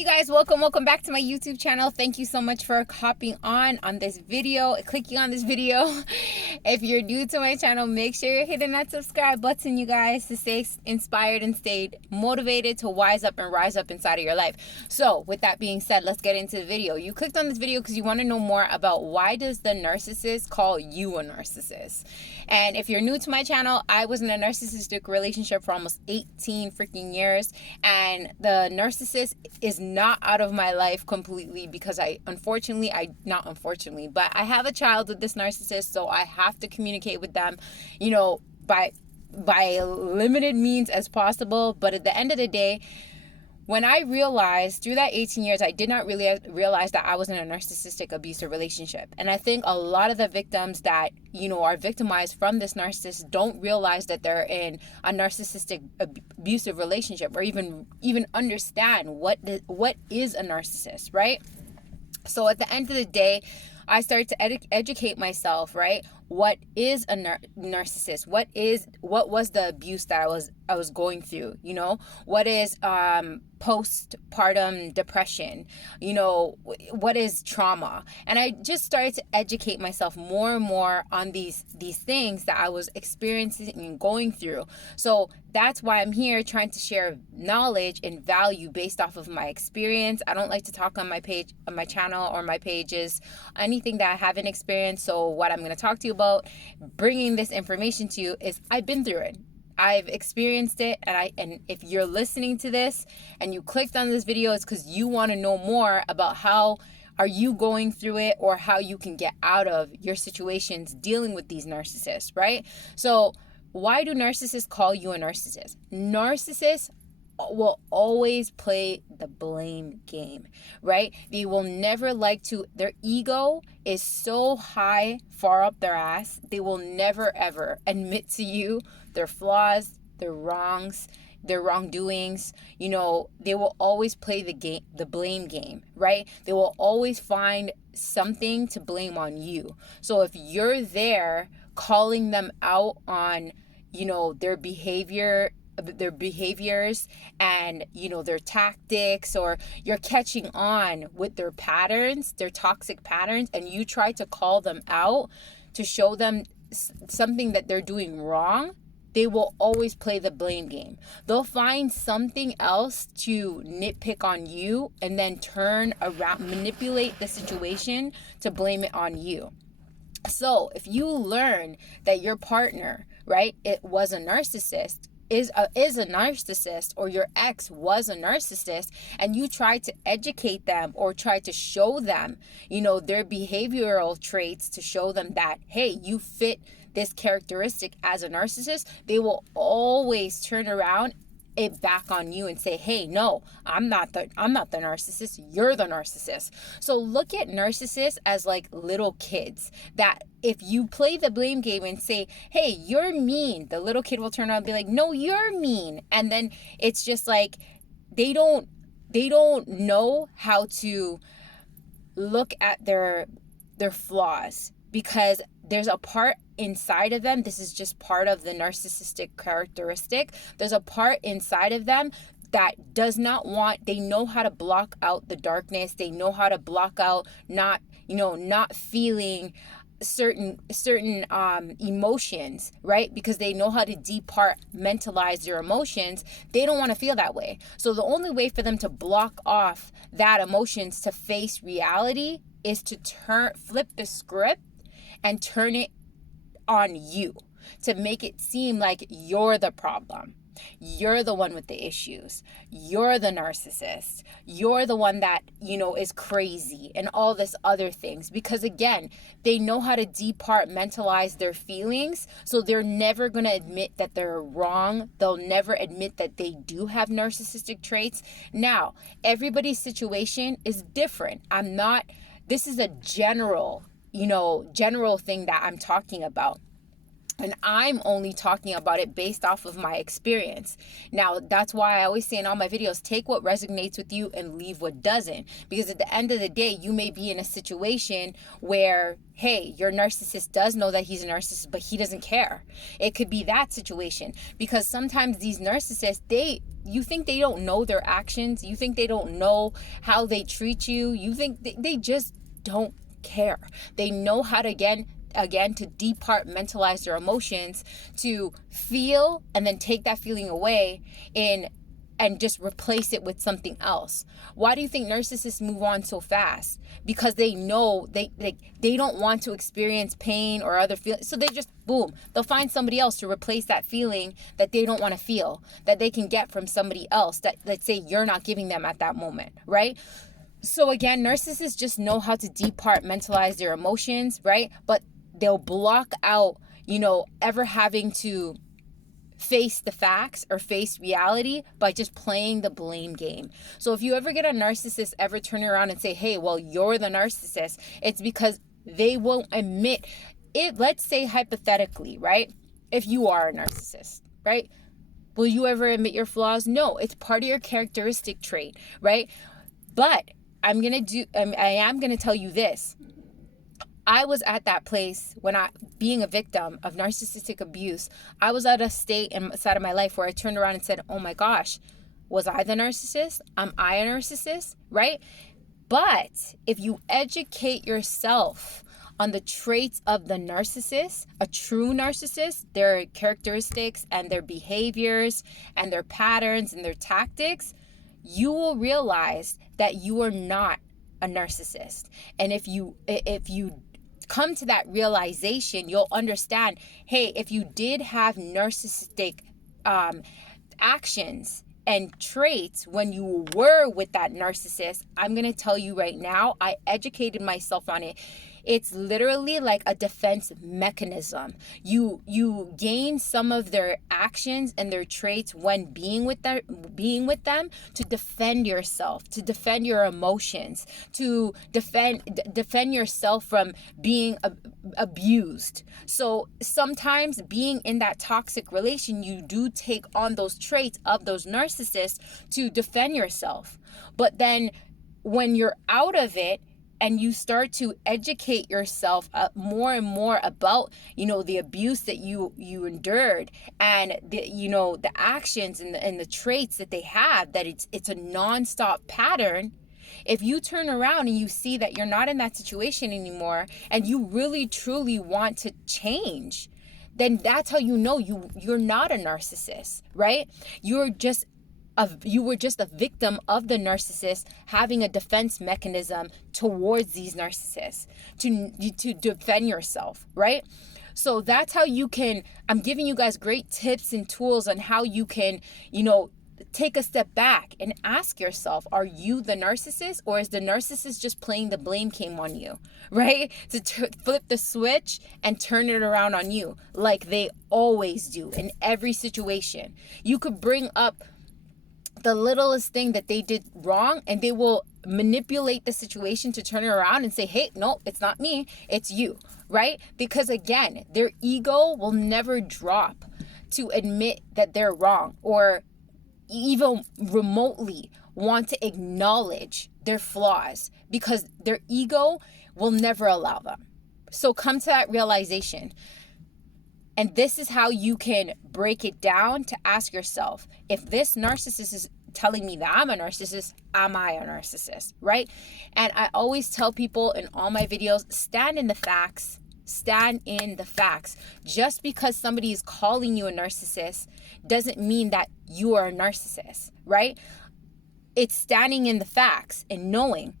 You guys, welcome back to my YouTube channel. Thank you so much for hopping on this video, clicking on this video. If you're new to my channel, make sure you're hitting that subscribe button, you guys, to stay inspired and stay motivated to wise up and rise up inside of your life. So with that being said, let's get into the video. You clicked on this video because you want to know more about why does the narcissist call you a narcissist. And if you're new to my channel, I was in a narcissistic relationship for almost 18 freaking years, and the narcissist is not out of my life completely because I have a child with this narcissist, so I have to communicate with them, by limited means as possible. But at the end of the day, when I realized through that 18 years, I did not really realize that I was in a narcissistic abusive relationship. And I think a lot of the victims that, are victimized from this narcissist don't realize that they're in a narcissistic abusive relationship, or even understand what is a narcissist, right? So at the end of the day, I started to educate myself, right? What is a narcissist? What was the abuse that I was going through? What is postpartum depression? What is trauma? And I just started to educate myself more and more on these things that I was experiencing and going through. So that's why I'm here, trying to share knowledge and value based off of my experience. I don't like to talk on my page, on my channel or my pages, anything that I haven't experienced. So what I'm going to talk to you about, bringing this information to you, is I've been through it. I've experienced it, and if you're listening to this and you clicked on this video, it's because you want to know more about how are you going through it, or how you can get out of your situations dealing with these narcissists, right? So why do narcissists call you a narcissist? Narcissists will always play the blame game, right? They will never their ego is so high, far up their ass, they will never ever admit to you their flaws, their wrongs, their wrongdoings. They will always play the blame game, right? They will always find something to blame on you. So if you're there calling them out on, their behaviors and, their tactics, or you're catching on with their patterns, their toxic patterns, and you try to call them out to show them something that they're doing wrong, they will always play the blame game. They'll find something else to nitpick on you and then turn around, manipulate the situation to blame it on you. So if you learn that your partner, right, it was a narcissist, is a narcissist, or your ex was a narcissist, and you try to educate them or try to show them, their behavioral traits, to show them that, hey, you fit this characteristic as a narcissist, they will always turn around it back on you and say, hey, no, I'm not the narcissist, you're the narcissist. So look at narcissists as like little kids, that if you play the blame game and say, hey, you're mean, the little kid will turn around and be like, no, you're mean. And then it's just like they don't know how to look at their flaws, because there's a part inside of them, this is just part of the narcissistic characteristic, there's a part inside of them that does not want, they know how to block out the darkness, they know how to block out not feeling certain emotions, right? Because they know how to departmentalize their emotions. They don't want to feel that way. So the only way for them to block off that emotions to face reality is to flip the script and turn it on you, to make it seem like you're the problem. You're the one with the issues. You're the narcissist. You're the one that, is crazy and all this other things. Because again, they know how to departmentalize their feelings. So they're never going to admit that they're wrong. They'll never admit that they do have narcissistic traits. Now, everybody's situation is different. This is a general thing that I'm talking about. And I'm only talking about it based off of my experience. Now, that's why I always say in all my videos, take what resonates with you and leave what doesn't. Because at the end of the day, you may be in a situation where, hey, your narcissist does know that he's a narcissist, but he doesn't care. It could be that situation. Because sometimes these narcissists, You think they don't know their actions? You think they don't know how they treat you? You think they just don't care. They know how to again to departmentalize their emotions, to feel and then take that feeling away and just replace it with something else. Why do you think narcissists move on so fast? Because they know they don't want to experience pain or other feelings. So they just, boom, they'll find somebody else to replace that feeling that they don't want to feel, that they can get from somebody else that, let's say, you're not giving them at that moment, right? So again, narcissists just know how to departmentalize their emotions, right? But they'll block out, ever having to face the facts or face reality by just playing the blame game. So if you ever get a narcissist ever turn around and say, hey, well, you're the narcissist, it's because they won't admit it. Let's say hypothetically, right? If you are a narcissist, right? Will you ever admit your flaws? No, it's part of your characteristic trait, right? But I am going to tell you this. I was at that place when being a victim of narcissistic abuse, I was at a state inside of my life where I turned around and said, oh my gosh, was I the narcissist? Am I a narcissist? Right? But if you educate yourself on the traits of the narcissist, a true narcissist, their characteristics and their behaviors and their patterns and their tactics, you will realize that you are not a narcissist. And if you come to that realization, you'll understand, hey, if you did have narcissistic actions and traits when you were with that narcissist, I'm going to tell you right now, I educated myself on it. It's literally like a defense mechanism. You gain some of their actions and their traits when being with them to defend yourself, to defend your emotions, to defend yourself from being abused. So sometimes being in that toxic relation, you do take on those traits of those narcissists to defend yourself. But then when you're out of it, and you start to educate yourself more and more about, the abuse that you endured and the actions and the traits that they have, that it's a nonstop pattern. If you turn around and you see that you're not in that situation anymore and you really truly want to change, then that's how you know you're not a narcissist, right? You were just a victim of the narcissist having a defense mechanism towards these narcissists to defend yourself, right? So that's how you can, I'm giving you guys great tips and tools on how you can, take a step back and ask yourself, are you the narcissist, or is the narcissist just playing the blame game on you, right? To flip the switch and turn it around on you like they always do in every situation. You could bring up the littlest thing that they did wrong and they will manipulate the situation to turn it around and say, hey, no, it's not me, it's you, right? Because again, their ego will never drop to admit that they're wrong or even remotely want to acknowledge their flaws, because their ego will never allow them. So come to that realization. And this is how you can break it down to ask yourself, if this narcissist is telling me that I'm a narcissist, am I a narcissist, right? And I always tell people in all my videos, stand in the facts. Stand in the facts. Just because somebody is calling you a narcissist doesn't mean that you are a narcissist, right? It's standing in the facts and knowing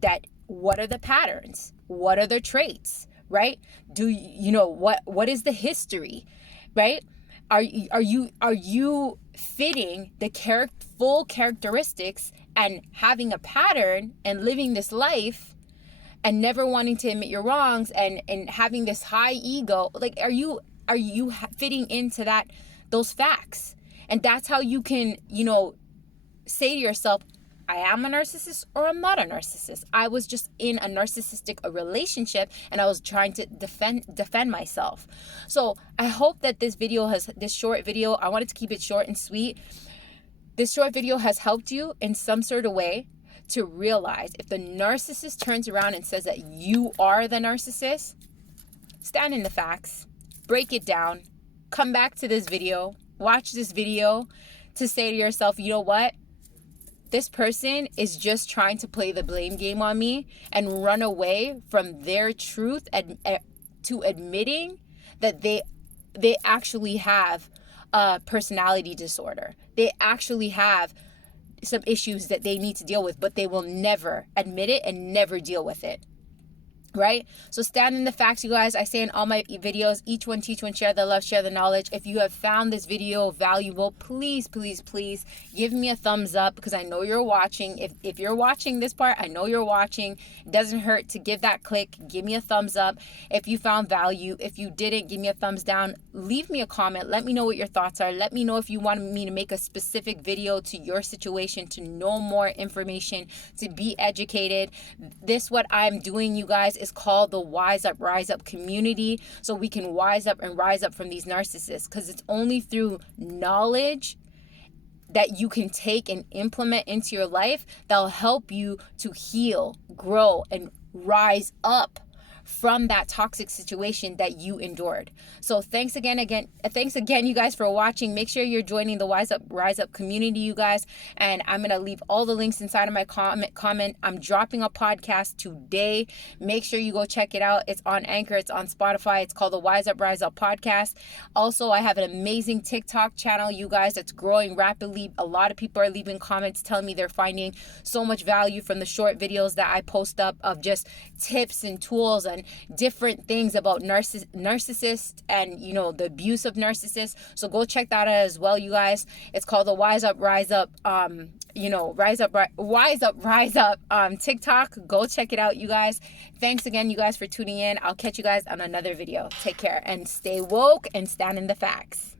that what are the patterns? What are the traits? Right? Do what is the history, right? Are you fitting the full characteristics and having a pattern and living this life and never wanting to admit your wrongs and having this high ego? Like, are you fitting into those facts? And that's how you can, say to yourself, I am a narcissist or I'm not a narcissist. I was just in a narcissistic relationship and I was trying to defend myself. So I hope that this short video, I wanted to keep it short and sweet. This short video has helped you in some sort of way to realize if the narcissist turns around and says that you are the narcissist, stand in the facts, break it down, come back to this video, watch this video, to say to yourself, you know what? This person is just trying to play the blame game on me and run away from their truth to admitting that they actually have a personality disorder. They actually have some issues that they need to deal with, but they will never admit it and never deal with it. Right? So stand in the facts, you guys. I say in all my videos, each one teach one, share the love, share the knowledge. If you have found this video valuable, please, please, please give me a thumbs up, because I know you're watching. If you're watching this part, I know you're watching. It doesn't hurt to give that click. Give me a thumbs up if you found value. If you didn't, give me a thumbs down. Leave me a comment. Let me know what your thoughts are. Let me know if you want me to make a specific video to your situation, to know more information, to be educated. This, what I'm doing, you guys, is called the Wise Up, Rise Up community, so we can wise up and rise up from these narcissists, because it's only through knowledge that you can take and implement into your life that'll help you to heal, grow, and rise up from that toxic situation that you endured. So thanks again, you guys, for watching. Make sure you're joining the Wise Up, Rise Up community, you guys. And I'm going to leave all the links inside of my comment. I'm dropping a podcast today. Make sure you go check it out. It's on Anchor. It's on Spotify. It's called the Wise Up, Rise Up podcast. Also, I have an amazing TikTok channel, you guys. It's growing rapidly. A lot of people are leaving comments telling me they're finding so much value from the short videos that I post up of just tips and tools and different things about narcissists and, you know, the abuse of narcissists. So go check that out as well, you guys. It's called the Wise Up, Rise Up, Rise Up TikTok. Go check it out, you guys. Thanks again, you guys, for tuning in. I'll catch you guys on another video. Take care and stay woke and stand in the facts.